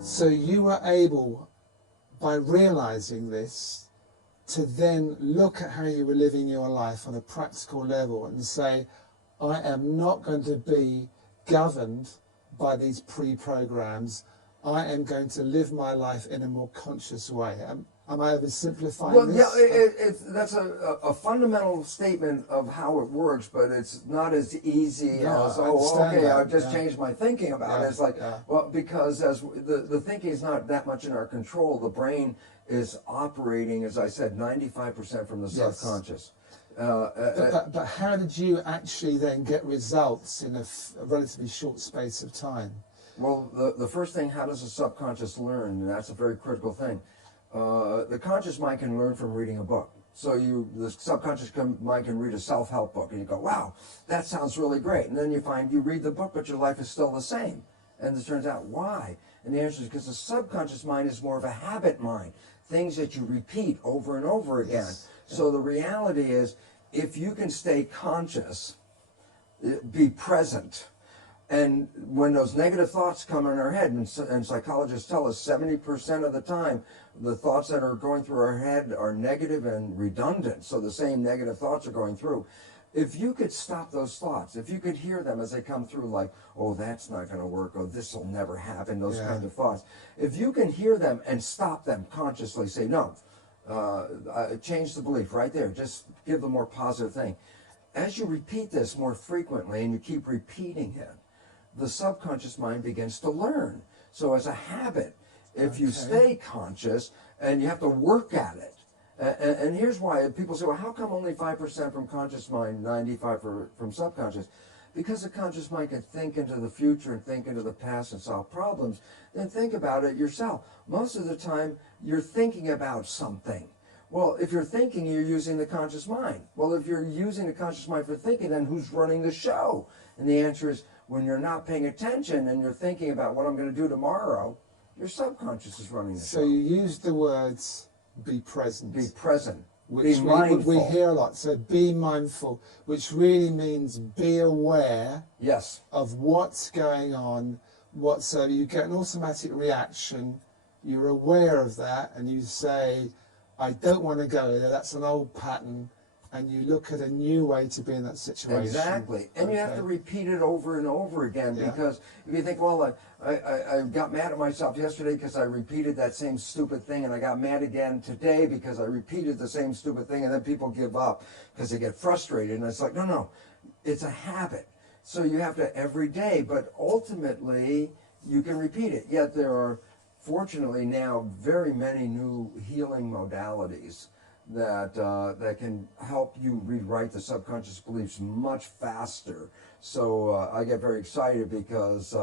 So you were able, by realizing this, to then look at how you were living your life on a practical level and say, I am not going to be governed by these pre-programs. I am going to live my life in a more conscious way. Am I oversimplifying this? Yeah, that's a fundamental statement of how it works, but it's not as easy as, I've just changed my thinking about it. It's like, well, because as the thinking is not that much in our control, the brain is operating, as I said, 95% from the subconscious. But how did you actually then get results in a relatively short space of time? Well, the first thing, how does the subconscious learn? And that's a very critical thing. The conscious mind can learn from reading a book. So the subconscious mind can read a self-help book, and you go, wow, that sounds really great. And then you find you read the book, but your life is still the same. And it turns out, why? And the answer is because the subconscious mind is more of a habit mind, things that you repeat over and over again. Yes. So the reality is, if you can stay conscious, be present, and when those negative thoughts come in our head, and psychologists tell us 70% of the time, the thoughts that are going through our head are negative and redundant, so the same negative thoughts are going through. If you could stop those thoughts, if you could hear them as they come through, like, oh, that's not going to work, oh, this will never happen, those kinds of thoughts. If you can hear them and stop them consciously, say, no, change the belief right there, just give the more positive thing. As you repeat this more frequently and you keep repeating it, the subconscious mind begins to learn. So as a habit, if you stay conscious, and you have to work at it, and here's why people say, well, how come only 5% from conscious mind, 95% from subconscious? Because the conscious mind can think into the future and think into the past and solve problems. Then think about it yourself. Most of the time, you're thinking about something. Well, if you're thinking, you're using the conscious mind. Well, if you're using the conscious mind for thinking, then who's running the show? And the answer is, when you're not paying attention and you're thinking about what I'm going to do tomorrow, your subconscious is running the show. So you use the words, be present. Be present. Which be mindful. We hear a lot. So be mindful, which really means be aware of what's going on. So you get an automatic reaction. You're aware of that, and you say, I don't want to go there. That's an old pattern. And you look at a new way to be in that situation. Exactly. And you have to repeat it over and over again, because if you think, well, I got mad at myself yesterday because I repeated that same stupid thing, and I got mad again today because I repeated the same stupid thing, and then people give up because they get frustrated. And it's like, no, it's a habit. So you have to every day, but ultimately you can repeat it. Yet there are, fortunately now, very many new healing modalities that can help you rewrite the subconscious beliefs much faster. So I get very excited because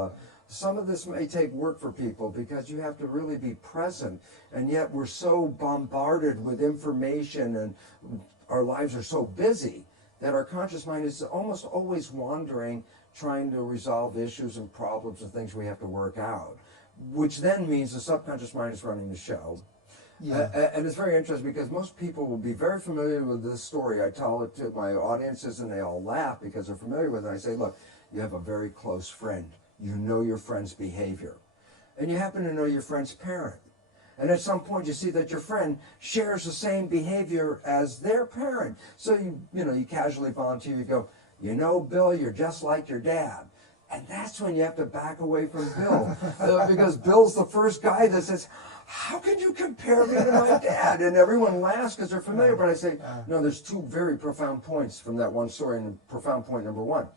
some of this may take work for people, because you have to really be present, and yet we're so bombarded with information and our lives are so busy that our conscious mind is almost always wandering, trying to resolve issues and problems and things we have to work out, which then means the subconscious mind is running the show. And it's very interesting, because most people will be very familiar with this story. I tell it to my audiences and they all laugh because they're familiar with it. I say, look, you have a very close friend. You know your friend's behavior. And you happen to know your friend's parent. And at some point you see that your friend shares the same behavior as their parent. So you casually volunteer, you go, you know, Bill, you're just like your dad. And that's when you have to back away from Bill. Because Bill's the first guy that says, how can you compare me to my dad? And everyone laughs because they're familiar. But I say, no, there's two very profound points from that one story. And profound point number one,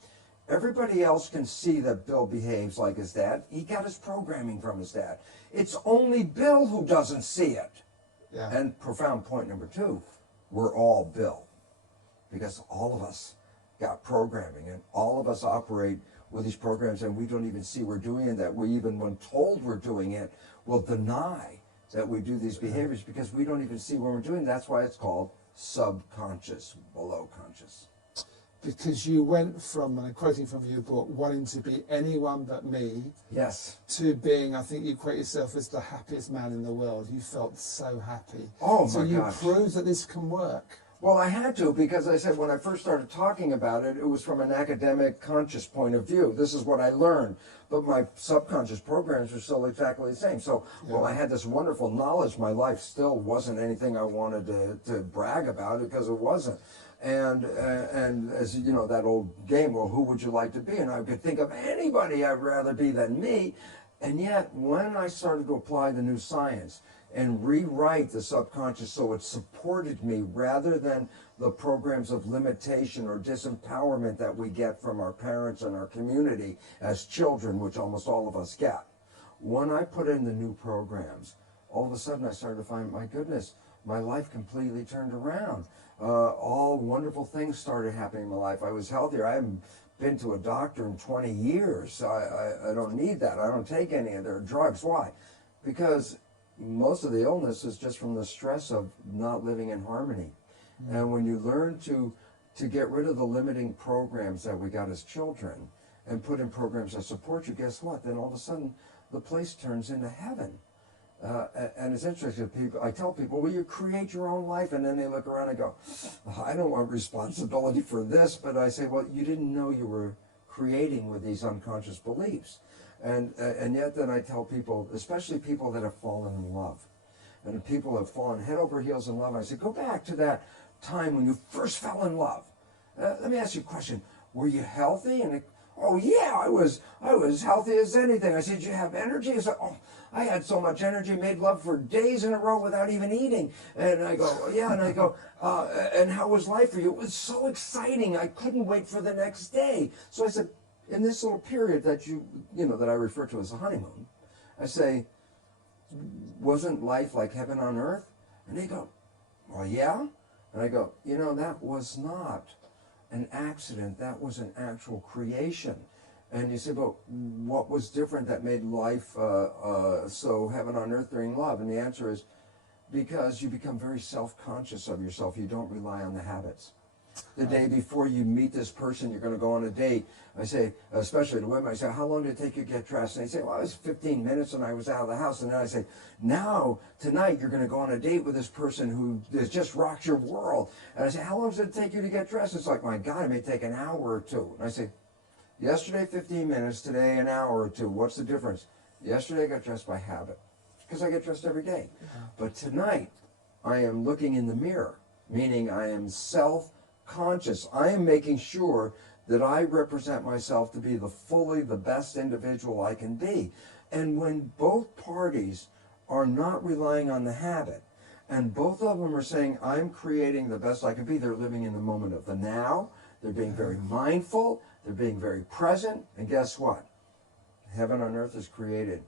everybody else can see that Bill behaves like his dad. He got his programming from his dad. It's only Bill who doesn't see it. And profound point number two, we're all Bill. Because all of us got programming, and all of us operate with these programs, and we don't even see we're doing it, that we, even when told we're doing it, will deny that we do these behaviors because we don't even see when we're doing it. That's why it's called subconscious, below conscious. Because you went from, and I'm quoting from your book, wanting to be anyone but me, to being, I think you quote yourself as the happiest man in the world. You felt so happy. Oh my gosh. So you proved that this can work. Well, I had to, because I said when I first started talking about it, it was from an academic, conscious point of view. This is what I learned. but my subconscious programs were still exactly the same. So while I had this wonderful knowledge, my life still wasn't anything I wanted to brag about, because it wasn't. And as you know, that old game, well, who would you like to be? And I could think of anybody I'd rather be than me. And yet, when I started to apply the new science and rewrite the subconscious so it supported me rather than the programs of limitation or disempowerment that we get from our parents and our community as children, which almost all of us get. When I put in the new programs, all of a sudden I started to find, my goodness, my life completely turned around. All wonderful things started happening in my life. I was healthier. I haven't been to a doctor in 20 years. I don't need that. I don't take any of their drugs. Why? Because most of the illness is just from the stress of not living in harmony. And when you learn to get rid of the limiting programs that we got as children and put in programs that support you, guess what? Then all of a sudden the place turns into heaven. And it's interesting, people, I tell people, well, you create your own life, and then they look around and go, oh, I don't want responsibility for this, but I say, well, you didn't know you were creating with these unconscious beliefs. And yet then I tell people, especially people that have fallen in love, and people have fallen head over heels in love, I say, go back to that time when you first fell in love. Let me ask you a question. Were you healthy? And oh yeah, I was healthy as anything. I said, did you have energy? I said, oh, I had so much energy, made love for days in a row without even eating. And I go, yeah, and I go, and how was life for you? It was so exciting. I couldn't wait for the next day. So I said, in this little period that you know, that I refer to as a honeymoon, I say, wasn't life like heaven on earth? And they go, well, yeah. And I go, you know, that was not an accident. That was an actual creation. And you say, but what was different that made life so heaven on earth during love? And the answer is because you become very self-conscious of yourself. You don't rely on the habits. The day before you meet this person, you're going to go on a date. I say, especially to women, I say, how long did it take you to get dressed? And they say, well, it was 15 minutes and I was out of the house. And then I say, now, tonight, you're going to go on a date with this person who just rocks your world. And I say, how long does it take you to get dressed? It's like, my God, it may take an hour or two. And I say, yesterday, 15 minutes, today, an hour or two. What's the difference? Yesterday, I got dressed by habit, because I get dressed every day. But tonight, I am looking in the mirror, meaning I am self-conscious. I am making sure that I represent myself to be the best individual I can be. And when both parties are not relying on the habit, and both of them are saying, I'm creating the best I can be, they're living in the moment of the now, they're being very mindful, they're being very present, and guess what? Heaven on earth is created.